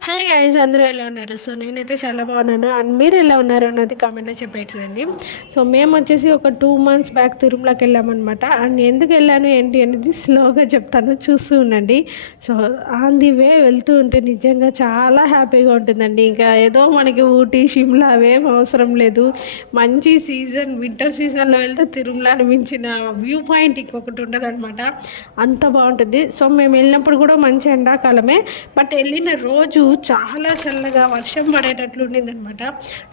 Hi guys, అందరూ ఎలా ఉన్నారు? సో నేనైతే చాలా బాగున్నాను. అండ్ మీరు ఎలా ఉన్నారు అన్నది కామెంట్లో చెప్పేయండి. సో మేము వచ్చేసి ఒక 2 months బ్యాక్ తిరుమలకి వెళ్ళామన్నమాట. అండ్ ఎందుకు వెళ్ళాను ఏంటి అనేది స్లోగా చెప్తాను, చూస్తూ ఉండండి. సో ఆన్ ది వే వెళ్తూ ఉంటే నిజంగా చాలా హ్యాపీగా ఉంటుందండి. ఇంకా ఏదో మనకి ఊటీ షిమ్లా అవేం అవసరం లేదు. మంచి సీజన్, వింటర్ సీజన్లో వెళ్తే తిరుమలని మించిన వ్యూ పాయింట్ ఇంకొకటి ఉండదు అనమాట. అంత బాగుంటుంది. సో మేము వెళ్ళినప్పుడు కూడా మంచి ఎండాకాలమే, బట్ వెళ్ళిన రోజు చాలా చల్లగా వర్షం పడేటట్లు ఉండిందనమాట.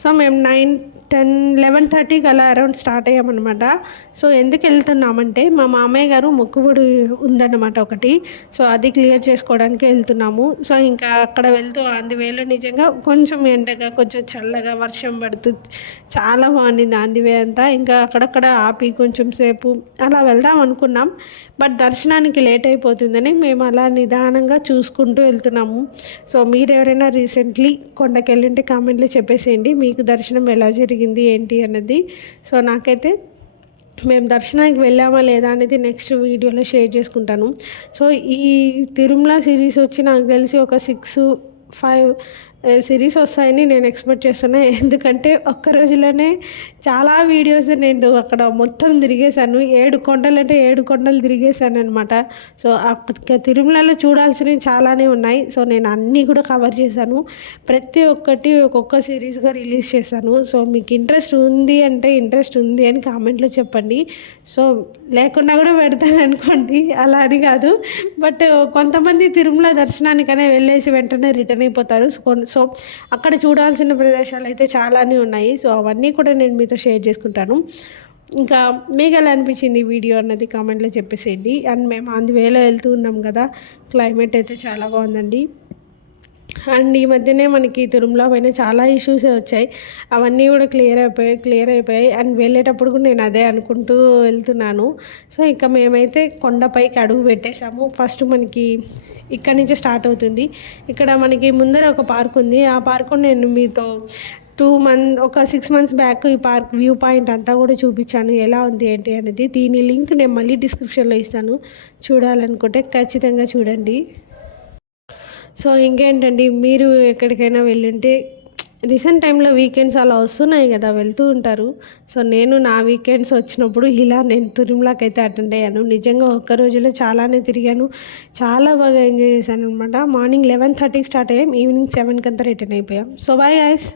సో మేము 9, 10, 11:30కి అలా అరౌండ్ స్టార్ట్ అయ్యామన్నమాట. సో ఎందుకు వెళ్తున్నామంటే మా మామయ్య గారు మొక్కుబడి ఉందన్నమాట ఒకటి. సో అది క్లియర్ చేసుకోవడానికి వెళ్తున్నాము. సో ఇంకా అక్కడ వెళ్తూ ఆందివేలో నిజంగా కొంచెం ఎండగా, కొంచెం చల్లగా, వర్షం పడుతూ చాలా బాగుండింది ఆందివే అంతా. ఇంకా అక్కడక్కడ ఆపి కొంచెం సేపు అలా వెళ్దాం అనుకున్నాం, బట్ దర్శనానికి లేట్ అయిపోతుందని మేము అలా నిదానంగా చూసుకుంటూ వెళ్తున్నాము. సో మీరు ఎవరైనా రీసెంట్లీ కొండకి వెళ్ళింటే కామెంట్లో చెప్పేసేయండి మీకు దర్శనం ఎలా జరిగింది ఏంటి అన్నది. సో నాకైతే మేము దర్శనానికి వెళ్ళామా లేదా అనేది నెక్స్ట్ వీడియోలో షేర్ చేసుకుంటాను. సో ఈ తిరుమల సిరీస్ వచ్చి నాకు తెలిసి ఒక 6, 5 సిరీస్ వస్తాయని నేను ఎక్స్పెక్ట్ చేస్తున్నాను. ఎందుకంటే ఒక్క రోజులోనే చాలా వీడియోస్ నేను అక్కడ మొత్తం తిరిగేశాను. 7 కొండలు అంటే 7 కొండలు తిరిగేశాను అనమాట. సో తిరుమలలో చూడాల్సినవి చాలానే ఉన్నాయి. సో నేను అన్నీ కూడా కవర్ చేశాను. ప్రతి ఒక్కటి ఒక్కొక్క సిరీస్గా రిలీజ్ చేశాను. సో మీకు ఇంట్రెస్ట్ ఉంది అంటే ఇంట్రెస్ట్ ఉంది అని కామెంట్లో చెప్పండి. సో లేకుండా కూడా పెడతాను అనుకోండి, అలా అని కాదు. బట్ కొంతమంది తిరుమల దర్శనానికనే వెళ్ళేసి వెంటనే రిటర్న్ అయిపోతారు. సో అక్కడ చూడాల్సిన ప్రదేశాలు అయితే చాలానే ఉన్నాయి. సో అవన్నీ కూడా నేను మీతో షేర్ చేసుకుంటాను. ఇంకా మీకు ఎలా అనిపించింది వీడియో అన్నది కామెంట్లో చెప్పేసేయండి. అండ్ మేము అందువేలో వెళ్తూ ఉన్నాం కదా, క్లైమేట్ అయితే చాలా బాగుందండి. అండ్ ఈ మధ్యనే మనకి తిరుమల పైన చాలా ఇష్యూస్ వచ్చాయి, అవన్నీ కూడా క్లియర్ అయిపోయాయి. అండ్ వెళ్ళేటప్పుడు కూడా నేను అదే అనుకుంటూ వెళ్తున్నాను. సో ఇంకా మేమైతే కొండపైకి అడుగు పెట్టేశాము. ఫస్ట్ మనకి ఇక్కడ నుంచి స్టార్ట్ అవుతుంది. ఇక్కడ మనకి ముందర ఒక పార్క్ ఉంది. ఆ పార్క్ నేను మీతో ఒక 6 months బ్యాక్ ఈ పార్క్ వ్యూ పాయింట్ అంతా కూడా చూపించాను, ఎలా ఉంది ఏంటి అనేది. దీని లింక్ నేను మళ్ళీ డిస్క్రిప్షన్లో ఇస్తాను, చూడాలనుకుంటే ఖచ్చితంగా చూడండి. సో ఇంకేంటండి, మీరు ఎక్కడికైనా వెళ్ళుంటే రీసెంట్ టైంలో వీకెండ్స్ అలా వస్తున్నాయి కదా, వెళ్తూ ఉంటారు. సో నేను నా వీకెండ్స్ వచ్చినప్పుడు ఇలా నేను తిరుమలకి అయితే అటెండ్ అయ్యాను. నిజంగా ఒక్క రోజులో చాలానే తిరిగాను, చాలా బాగా ఎంజాయ్ చేశాను అనమాట. మార్నింగ్ 11:30కి స్టార్ట్ అయ్యాం, ఈవినింగ్ 7కి అంతా రిటర్న్ అయిపోయాం. So bye guys.